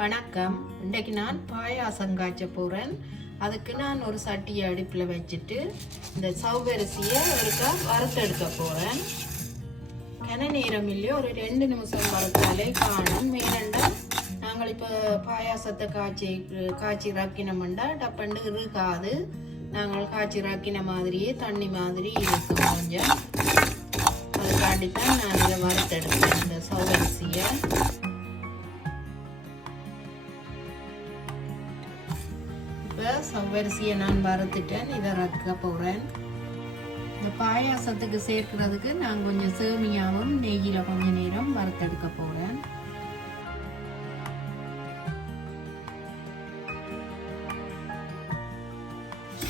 வணக்கம். இன்றைக்கு நான் பாயாசம் காய்ச்ச போகிறேன். அதுக்கு நான் ஒரு சட்டியை அடுப்பில் வச்சுட்டு இந்த சௌவரிசியை ஒருக்கா வறுத்தெடுக்க போகிறேன். கன நேரம் இல்லையோ ஒரு 2 நிமிஷம் வறுத்தாலே காணும். மேலண்டா நாங்கள் இப்போ பாயாசத்தை காய்ச்சி ரக்கினோம்டா டப்பண்டு இருக்காது. நாங்கள் காய்ச்சி ரக்கின மாதிரியே தண்ணி மாதிரி இருக்கும் கொஞ்சம். அதுக்காண்டித்தான் நான் இதை வறுத்தெடுப்பேன் இந்த சௌவரிசியை. சௌவரிசியை நான் வறுத்துட்டேன். இதை ரக்க போகிறேன். இந்த பாயாசத்துக்கு சேர்க்கிறதுக்கு நான் கொஞ்சம் சேமியாவும் நெய்யில் கொஞ்ச நேரம் வறுத்தெடுக்க போகிறேன்.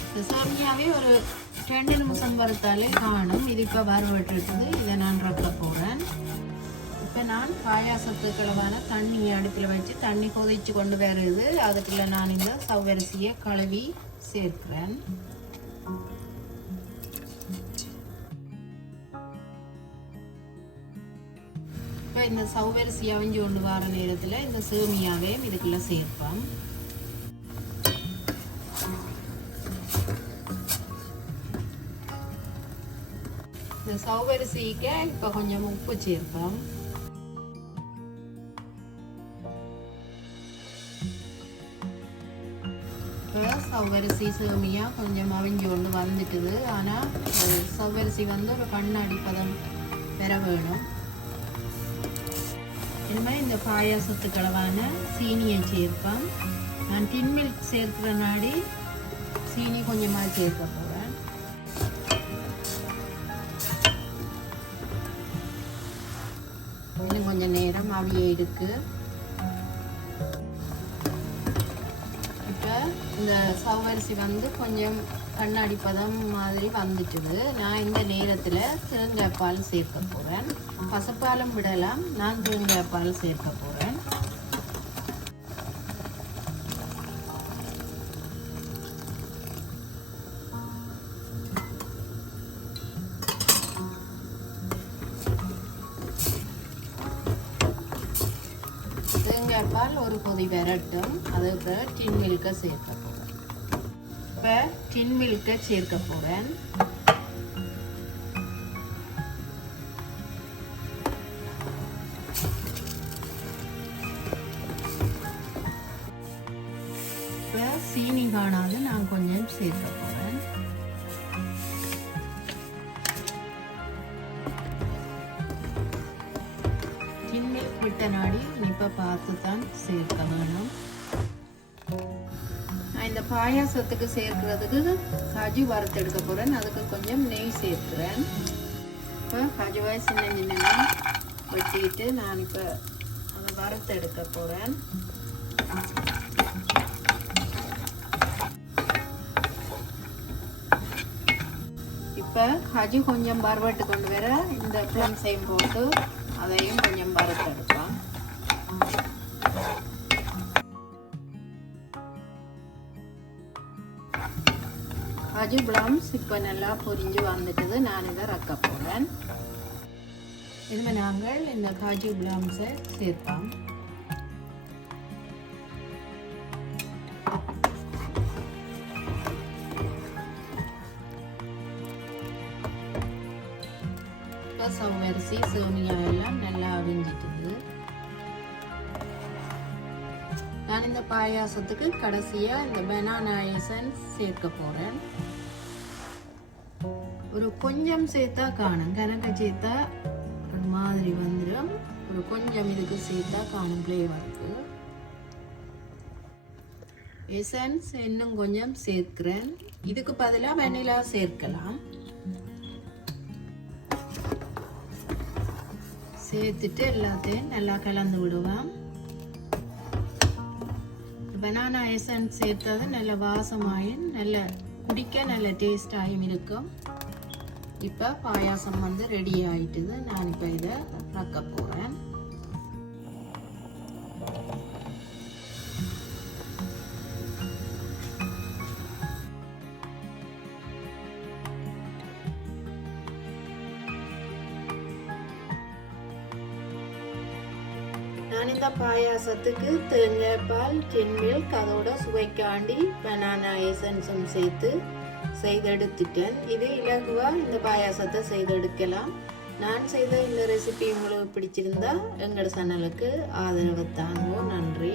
இந்த சேமியாவே ஒரு 2 நிமிஷம் வறுத்தாலே காணும். இது இப்போ வறுவட்டுருக்குது. இதை நான் ரக்க போகிறேன். இப்போ நான் பாயாசத்துக்களவான தண்ணி அடுப்பில் வச்சு தண்ணி கொதிச்சு கொண்டு வருது. அதுக்குள்ள நான் இந்த சௌவரிசியை கழுவி சேர்க்கிறேன். இப்போ இந்த சௌவரிசி அவிஞ்சு கொண்டு வர நேரத்தில் இந்த சேமியாவே இதுக்குள்ள சேர்ப்போம். இந்த சௌவரிசிக்கு இப்போ கொஞ்சம் உப்பு சேர்ப்போம். சௌவரிசி சேமியா கொஞ்சம் அவிஞ்சு கொண்டு வந்துட்டுது. ஆனால் சௌவரிசி வந்து ஒரு கண்ணாடி பதம் பெற வேணும். இனிமேல் இந்த பாயாசத்துக்களவான சீனியை சேர்ப்பேன். நான் டின் மில்க் சேர்க்கிற நாடி சீனி கொஞ்சமாக சேர்க்க போகிறேன். இன்னும் கொஞ்சம் நேரம் அவிய இருக்கு. இந்த சௌவரிசி வந்து கொஞ்சம் கண்ணாடி பதம் மாதிரி வந்துட்டுது. நான் இந்த நேரத்தில் தேங்காய் பால் சேர்க்க போகிறேன். பசப்பாலும் விடலாம். நான் தேங்காய் பால் சேர்க்க போகிறேன். தேங்காய் பால் ஒரு கொதி வரட்டும். அதுக்கு டின் மில்கை சேர்க்க போகிறேன். இப்போ டின் மில்கை சேர்க்க போகிறேன். இப்போ சீனி காணாது நான் கொஞ்சம் சேர்க்க போகிறேன். டின் மில்க் விட்ட நாடி இப்போ பார்த்து தான் சேர்க்க வேணும். இந்த பாயாசத்துக்கு சேர்க்கிறதுக்கு காஜு வறுத்தெடுக்க போகிறேன். அதுக்கு கொஞ்சம் நெய் சேர்க்கிறேன். இப்போ காஜுவை சின்ன சின்ன வெட்டிட்டு நான் இப்போ அதை வறுத்தெடுக்க போகிறேன். இப்போ காஜு கொஞ்சம் வறுவட்டு கொண்டு வர இந்த பிளம்ஸையும் போட்டு அதையும் கொஞ்சம் வறுத்தெடுப்பேன். காஜு பிளம்ஸ் இப்போ நல்லா பொரிஞ்சு வந்துட்டது. நான் இதை ரக்க போகிறேன். இனிமேல் நாங்கள் இந்த காஜு பிளம்ஸை சேர்ப்போம். இப்போ சௌவரிசி சேமியா எல்லாம் நல்லா அவிஞ்சிட்டுது. நான் இந்த பாயாசத்துக்கு கடைசியாக இந்த பனானா எசன்ஸ் சேர்க்க போகிறேன். ஒரு கொஞ்சம் சேர்த்தா காணும். கணக்க சேர்த்தா ஒரு மாதிரி வந்துடும். ஒரு கொஞ்சம் இதுக்கு சேர்த்தா காணும் ஃப்ளேவருக்கு. எசன்ஸ் இன்னும் கொஞ்சம் சேர்க்கிறேன். இதுக்கு பதிலாக வெனிலா சேர்க்கலாம். சேர்த்துட்டு எல்லாத்தையும் நல்லா கலந்து விடுவேன். பனானா எசன்ஸ் சேர்த்தது நல்ல வாசமாயும் நல்ல குடிக்க நல்ல டேஸ்டாயும் இருக்கும். இப்போ பாயாசம் வந்து ரெடி ஆயிட்டுது. நான் இப்போ இதை ரக்க போகிறேன். நான் இந்த பாயாசத்துக்கு தேங்காய் பால், டின் மில்க், அதோட சுவைக்காண்டி பனானா எசன்ஸும் சேர்த்து செய்தெடுத்துட்டேன். இது இலகுவா இந்த பாயாசத்தை செய்தெடுக்கலாம். நான் செய்த இந்த ரெசிபி உங்களுக்கு பிடிச்சிருந்தா எங்களோட சேனலுக்கு ஆதரவு தாங்க. நன்றி.